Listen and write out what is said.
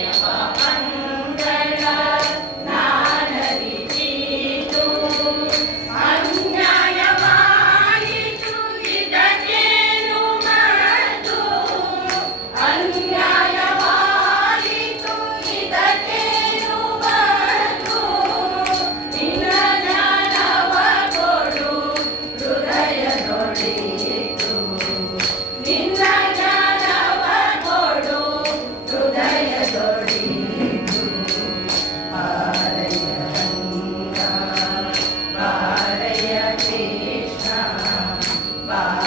Yeah. Bye.